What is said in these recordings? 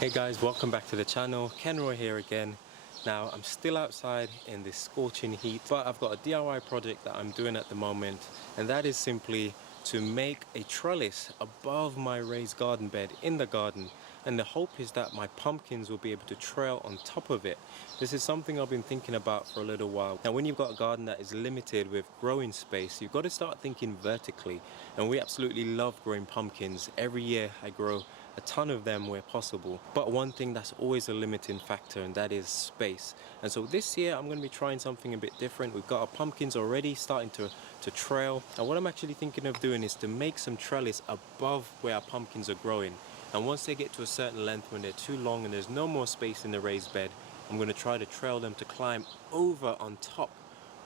Hey guys, welcome back to the channel. Kenroy here again. Now I'm still outside in this scorching heat, but I've got a DIY project that I'm doing at the moment, and that is simply to make a trellis above my raised garden bed in the garden. And the hope is that my pumpkins will be able to trail on top of it. This is something I've been thinking about for a little while. Now when you've got a garden that is limited with growing space, you've got to start thinking vertically. And we absolutely love growing pumpkins. Every year I grow a ton of them where possible, but one thing that's always a limiting factor, and that is space. And so this year I'm going to be trying something a bit different. We've got our pumpkins already starting to trail, and what I'm actually thinking of doing is to make some trellis above where our pumpkins are growing. And once they get to a certain length, when they're too long and there's no more space in the raised bed, I'm going to try to trail them to climb over on top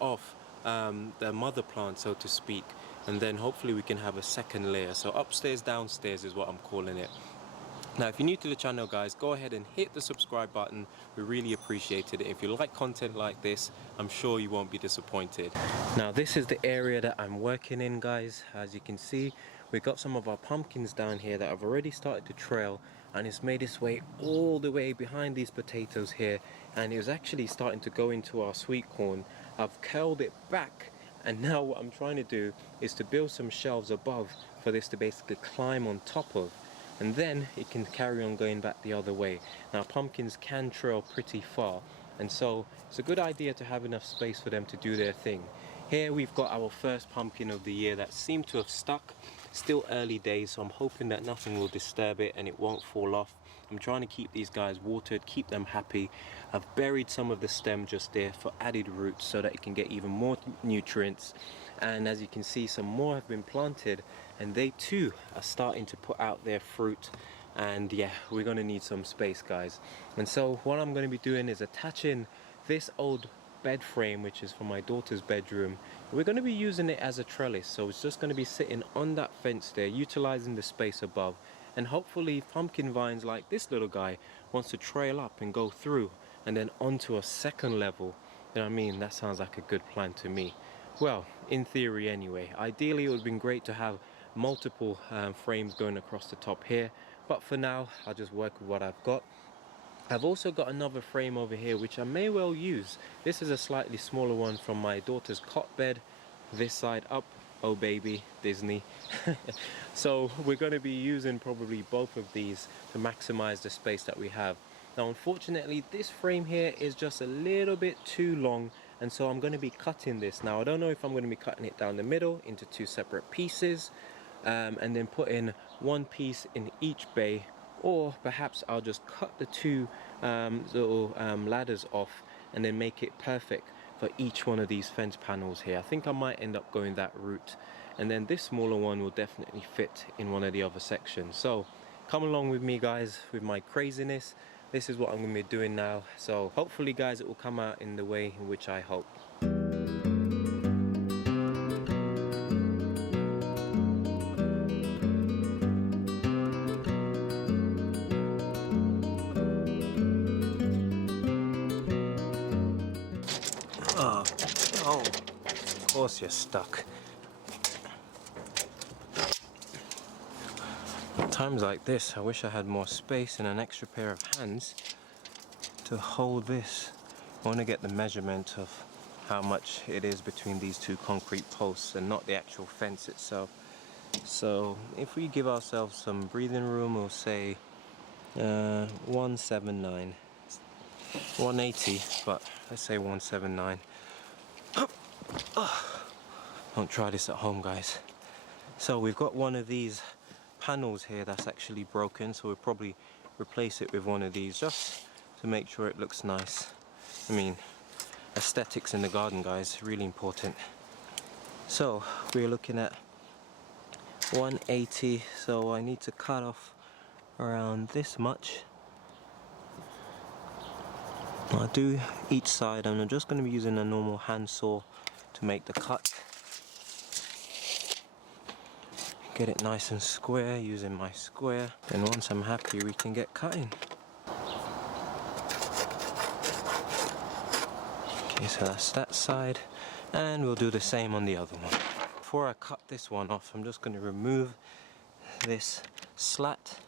of the mother plant, so to speak, and then hopefully we can have a second layer. So upstairs, downstairs is what I'm calling it. Now if you're new to the channel guys, go ahead and hit the subscribe button. We really appreciate it. If you like content like this, I'm sure you won't be disappointed. Now this is the area that I'm working in guys. As you can see, we've got some of our pumpkins down here that have already started to trail, and it's made its way all the way behind these potatoes here, and it was actually starting to go into our sweet corn. I've curled it back, and now what I'm trying to do is to build some shelves above for this to basically climb on top of, and then it can carry on going back the other way. Now pumpkins can trail pretty far, and so it's a good idea to have enough space for them to do their thing. Here we've got our first pumpkin of the year that seemed to have stuck. Still early days, so I'm hoping that nothing will disturb it and it won't fall off. I'm trying to keep these guys watered, keep them happy. I've buried some of the stem just there for added roots so that it can get even more nutrients. And as you can see, some more have been planted, and they too are starting to put out their fruit. And yeah, we're going to need some space guys. And so what I'm going to be doing is attaching this old bed frame, which is for my daughter's bedroom. We're going to be using it as a trellis, so it's just going to be sitting on that fence there, utilizing the space above. And hopefully pumpkin vines like this little guy wants to trail up and go through and then onto a second level. You know what I mean? That sounds like a good plan to me. Well, in theory anyway. Ideally it would have been great to have multiple frames going across the top here, but for now I'll just work with what I've got. I've also got another frame over here which I may well use. This is a slightly smaller one from my daughter's cot bed, this side up. Oh baby, Disney. So we're going to be using probably both of these to maximize the space that we have. Now unfortunately this frame here is just a little bit too long, and so I'm going to be cutting this. Now I don't know if I'm going to be cutting it down the middle into two separate pieces, and then put in one piece in each bay, or perhaps I'll just cut the two little ladders off and then make it perfect for each one of these fence panels here. I think I might end up going that route, and then this smaller one will definitely fit in one of the other sections. So come along with me guys with my craziness. This is what I'm going to be doing now, so hopefully guys it will come out in the way in which I hope. Oh, of course you're stuck. Times like this, I wish I had more space and an extra pair of hands to hold this. I want to get the measurement of how much it is between these two concrete posts and not the actual fence itself. So if we give ourselves some breathing room, we'll say 179. 180, but let's say 179. Don't try this at home guys. So we've got one of these panels here that's actually broken, so we'll probably replace it with one of these just to make sure it looks nice. I mean, aesthetics in the garden guys, really important. So we're looking at 180, so I need to cut off around this much. I'll do each side, and I'm just going to be using a normal hand saw to make the cut. Get it nice and square using my square, and once I'm happy we can get cutting. Okay, so that's that side, and we'll do the same on the other one. Before I cut this one off, I'm just going to remove this slat,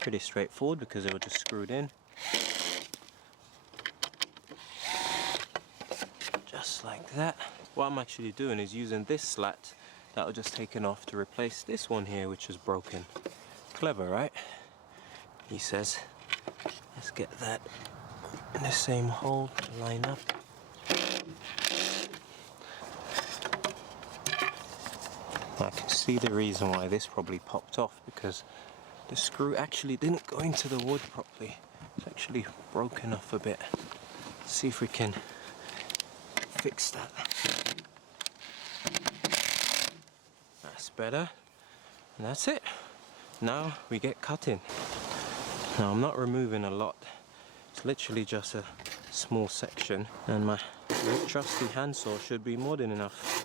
Pretty straightforward because they were just screwed in. Just like that. What I'm actually doing is using this slat that was just taken off to replace this one here, which is broken. Clever, right? He says. Let's get that in the same hole to line up. I can see the reason why this probably popped off, because the screw actually didn't go into the wood properly. It's actually broken off a bit. Let's see if we can fix that. That's better. And that's it. Now we get cutting. Now I'm not removing a lot. It's literally just a small section, and my trusty handsaw should be more than enough.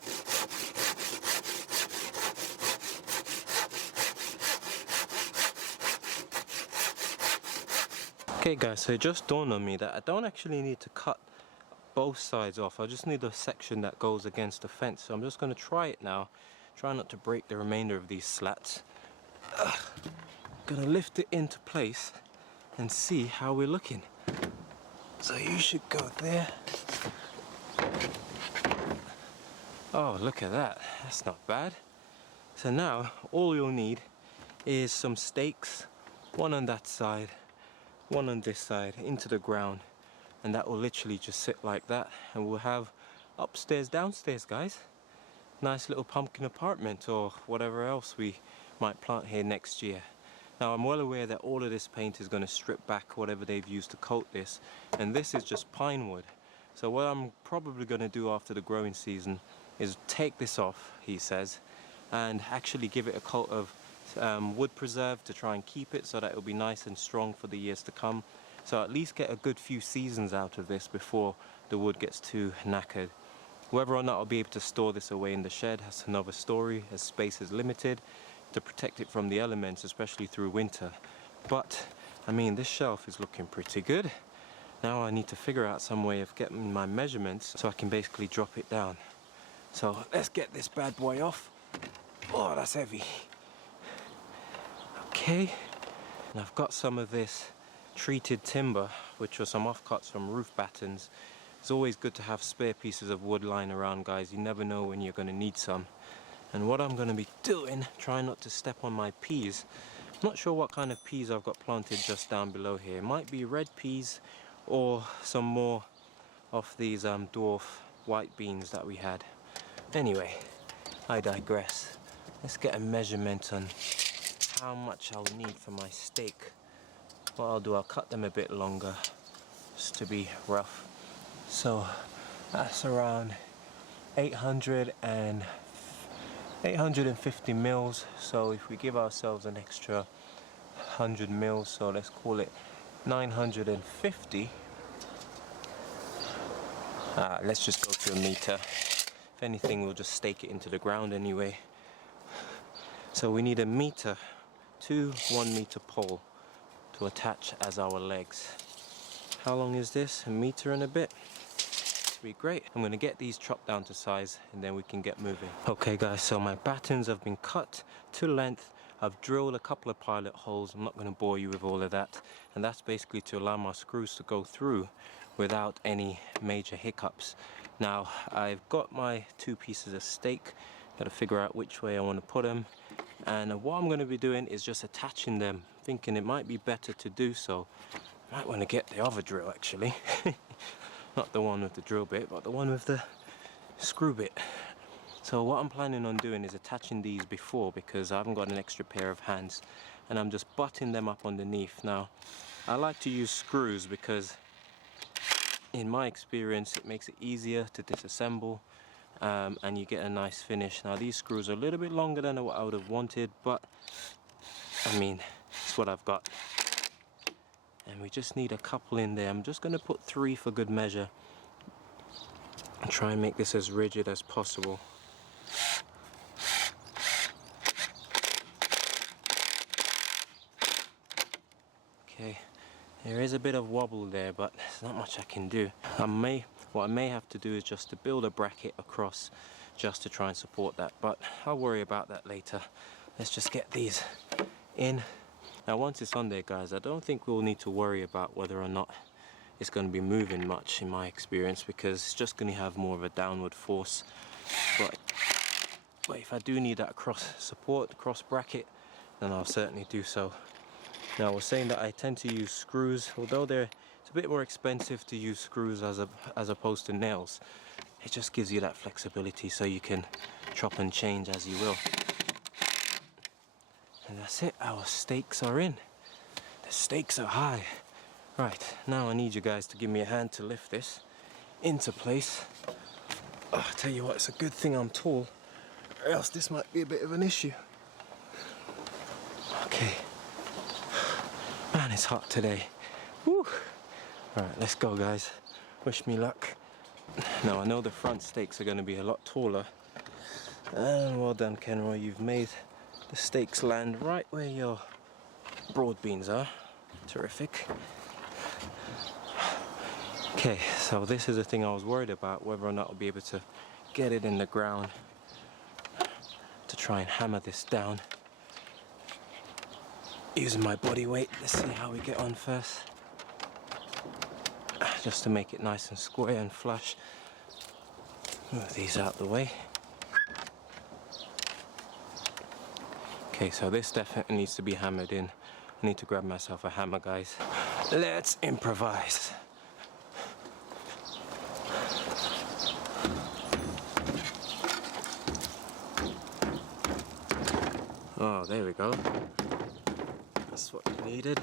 Okay guys, so it just dawned on me that I don't actually need to cut both sides off. I just need the section that goes against the fence. So I'm just going to try it now. Try not to break the remainder of these slats. Gonna lift it into place and see how we're looking. So you should go there. Oh, look at that. That's not bad. So now all you'll need is some stakes, one on that side, one on this side, into the ground, and that will literally just sit like that, and we'll have upstairs, downstairs, guys. Nice little pumpkin apartment, or whatever else we might plant here next year. Now I'm well aware that all of this paint is going to strip back whatever they've used to coat this, and this is just pine wood. So what I'm probably going to do after the growing season is take this off, he says, and actually give it a coat of wood preserve to try and keep it so that it'll be nice and strong for the years to come. So at least get a good few seasons out of this before the wood gets too knackered. Whether or not I'll be able to store this away in the shed, that's another story, as space is limited, to protect it from the elements, especially through winter. But I mean, this shelf is looking pretty good. Now I need to figure out some way of getting my measurements so I can basically drop it down. So let's get this bad boy off. Oh, that's heavy. Okay, and I've got some of this treated timber, which are some offcuts from roof battens. It's always good to have spare pieces of wood lying around, guys. You never know when you're going to need some. And what I'm going to be doing, trying not to step on my peas. I'm not sure what kind of peas I've got planted just down below here. It might be red peas or some more of these dwarf white beans that we had. Anyway, I digress. Let's get a measurement on how much I'll need for my stake. What I'll do, I'll cut them a bit longer just to be rough. So that's around 850 mils. So if we give ourselves an extra 100 mils, so let's call it 950. Let's just go to a meter. If anything, we'll just stake it into the ground anyway. So we need a meter to 1 meter pole to attach as our legs. How long is this? A meter and a bit. Be great. I'm going to get these chopped down to size and then we can get moving. Okay guys, so my battens have been cut to length. I've drilled a couple of pilot holes. I'm not going to bore you with all of that, and that's basically to allow my screws to go through without any major hiccups. Now I've got my 2 pieces of stake. Got to figure out which way I want to put them, and what I'm going to be doing is just attaching them, thinking it might be better to do so. Might want to get the other drill actually. Not the one with the drill bit, but the one with the screw bit. So what I'm planning on doing is attaching these before, because I haven't got an extra pair of hands, and I'm just butting them up underneath. Now I like to use screws because in my experience it makes it easier to disassemble, and you get a nice finish. Now these screws are a little bit longer than what I would have wanted, but I mean, it's what I've got. And we just need a couple in there. I'm just going to put 3 for good measure and try and make this as rigid as possible. Okay, there is a bit of wobble there, but there's not much I can do. What I may have to do is just to build a bracket across just to try and support that, but I'll worry about that later. Let's just get these in. Now once it's on there, guys, I don't think we'll need to worry about whether or not it's going to be moving much, in my experience, because it's just going to have more of a downward force. But if I do need that cross support, cross bracket, then I'll certainly do so. Now I was saying that I tend to use screws, although it's a bit more expensive to use screws as opposed to nails. It just gives you that flexibility so you can chop and change as you will. And that's it, our stakes are in. The stakes are high. Right, now I need you guys to give me a hand to lift this into place. Oh, I tell you what, it's a good thing I'm tall, or else this might be a bit of an issue. Okay. Man, it's hot today. Woo! Alright, let's go, guys. Wish me luck. Now, I know the front stakes are going to be a lot taller. And well done, Kenroy. You've made the stakes land right where your broad beans are. Terrific. Okay, so this is the thing I was worried about, whether or not I'll be able to get it in the ground to try and hammer this down. Using my body weight. Let's see how we get on first. Just to make it nice and square and flush. Move these out the way. Okay, so this definitely needs to be hammered in. I need to grab myself a hammer, guys. Let's improvise. Oh, there we go. That's what we needed.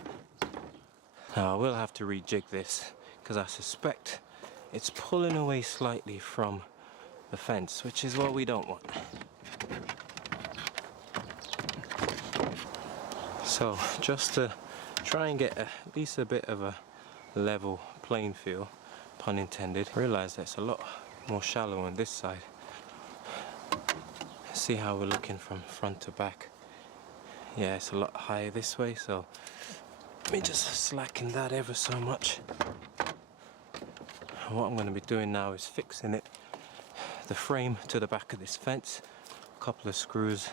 Now I will have to rejig this because I suspect it's pulling away slightly from the fence, which is what we don't want. So just to try and get at least a bit of a level playing field, pun intended, realize that it's a lot more shallow on this side. Let's see how we're looking from front to back. Yeah, it's a lot higher this way, so let me just slacken that ever so much. What I'm going to be doing now is fixing the frame to the back of this fence, a couple of screws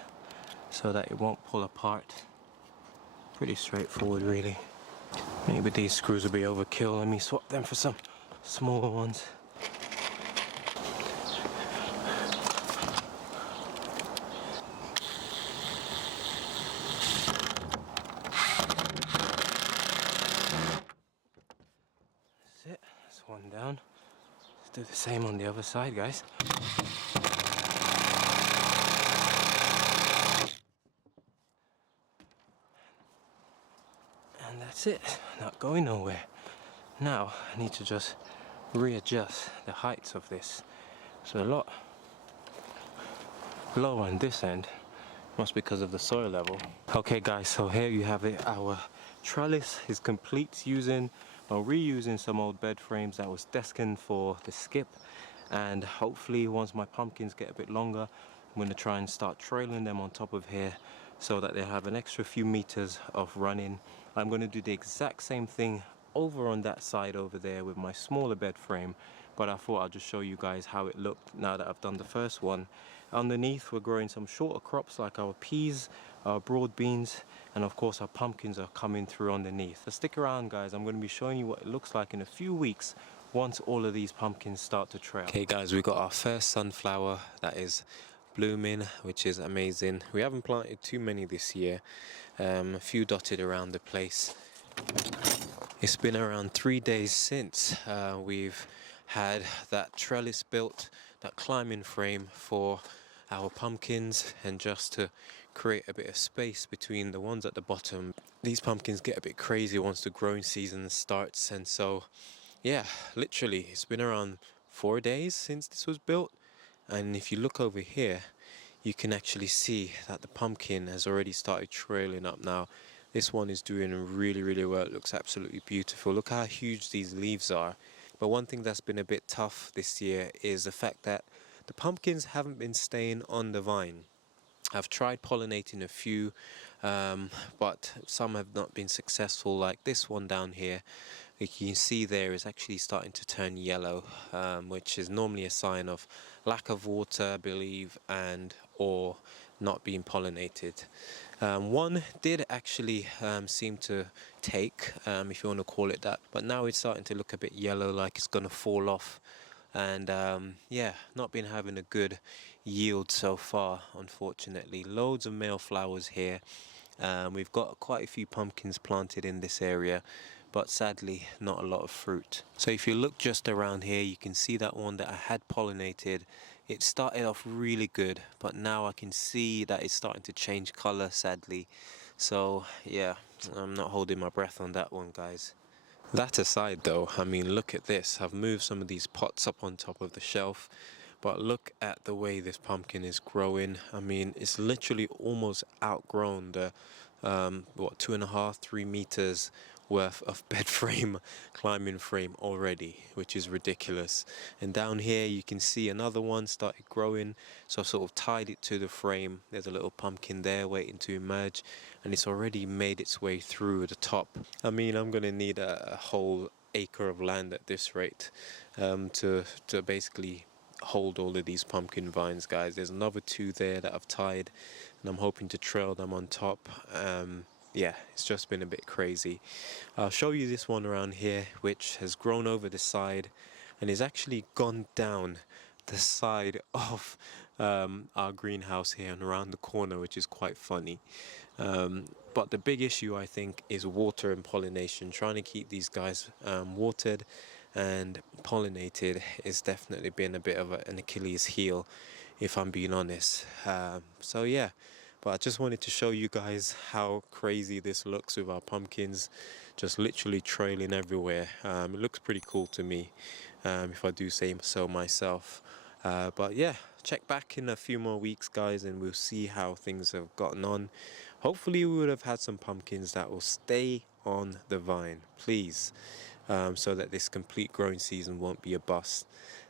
so that it won't pull apart. Pretty straightforward, really. Maybe these screws will be overkill. Let me swap them for some smaller ones. That's it, that's one down. Let's do the same on the other side, guys. And that's it, not going nowhere. Now I need to just readjust the heights of this. So a lot lower on this end, must be because of the soil level. Okay guys, so here you have it. Our trellis is complete, using or reusing some old bed frames that was destined for the skip. And hopefully once my pumpkins get a bit longer, I'm going to try and start trailing them on top of here so that they have an extra few meters of running. I'm going to do the exact same thing over on that side over there with my smaller bed frame, but I thought I'd just show you guys how it looked now that I've done the first one. Underneath we're growing some shorter crops like our peas, our broad beans, and of course our pumpkins are coming through underneath. So stick around guys, I'm going to be showing you what it looks like in a few weeks once all of these pumpkins start to trail. Okay guys, we've got our first sunflower that is blooming, which is amazing. We haven't planted too many this year, a few dotted around the place. It's been around 3 days since we've had that trellis built, that climbing frame for our pumpkins, and just to create a bit of space between the ones at the bottom. These pumpkins get a bit crazy once the growing season starts, and so yeah, literally it's been around 4 days since this was built. And if you look over here, you can actually see that the pumpkin has already started trailing up now. This one is doing really well. It looks absolutely beautiful. Look how huge these leaves are. But one thing that's been a bit tough this year is the fact that the pumpkins haven't been staying on the vine. I've tried pollinating a few, but some have not been successful, like this one down here. You can see there is actually starting to turn yellow, which is normally a sign of lack of water, I believe, and or not being pollinated. One did actually seem to take, if you want to call it that, but now it's starting to look a bit yellow, like it's gonna fall off. And yeah, not been having a good yield so far, unfortunately. Loads of male flowers here. We've got quite a few pumpkins planted in this area, but sadly not a lot of fruit. So if you look just around here, you can see that one that I had pollinated. It started off really good, but now I can see that it's starting to change color, sadly. So yeah, I'm not holding my breath on that one, guys. That aside though, I mean, look at this. I've moved some of these pots up on top of the shelf, but look at the way this pumpkin is growing. I mean, it's literally almost outgrown the, what, 2.5, 3 meters worth of bed frame, climbing frame already, which is ridiculous. And down here you can see another one started growing, so I've sort of tied it to the frame. There's a little pumpkin there waiting to emerge, and it's already made its way through the top. I mean, I'm gonna need a whole acre of land at this rate, to basically hold all of these pumpkin vines, guys. There's another two there that I've tied, and I'm hoping to trail them on top. Yeah, it's just been a bit crazy. I'll show you this one around here, which has grown over the side and is actually gone down the side of our greenhouse here and around the corner, which is quite funny. But the big issue, I think, is water and pollination. Trying to keep these guys watered and pollinated is definitely been a bit of an Achilles heel, if I'm being honest. So yeah, but I just wanted to show you guys how crazy this looks with our pumpkins just literally trailing everywhere. It looks pretty cool to me, if I do say so myself. But yeah, check back in a few more weeks, guys, and we'll see how things have gotten on. Hopefully we would have had some pumpkins that will stay on the vine, please, so that this complete growing season won't be a bust.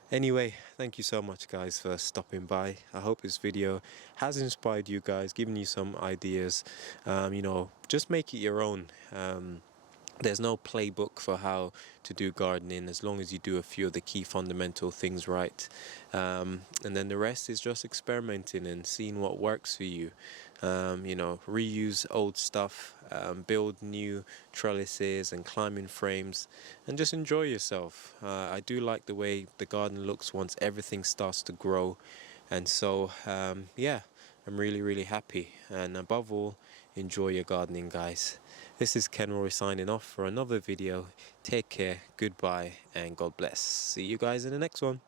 Anyway, thank you so much, guys, for stopping by. I hope this video has inspired you guys, given you some ideas. Just make it your own. There's no playbook for how to do gardening, as long as you do a few of the key fundamental things right. And then the rest is just experimenting and seeing what works for you. Reuse old stuff, build new trellises and climbing frames, and just enjoy yourself. I do like the way the garden looks once everything starts to grow. And so, yeah, I'm really, really happy. And above all, enjoy your gardening, guys. This is Ken Roy signing off for another video. Take care, goodbye, and God bless. See you guys in the next one.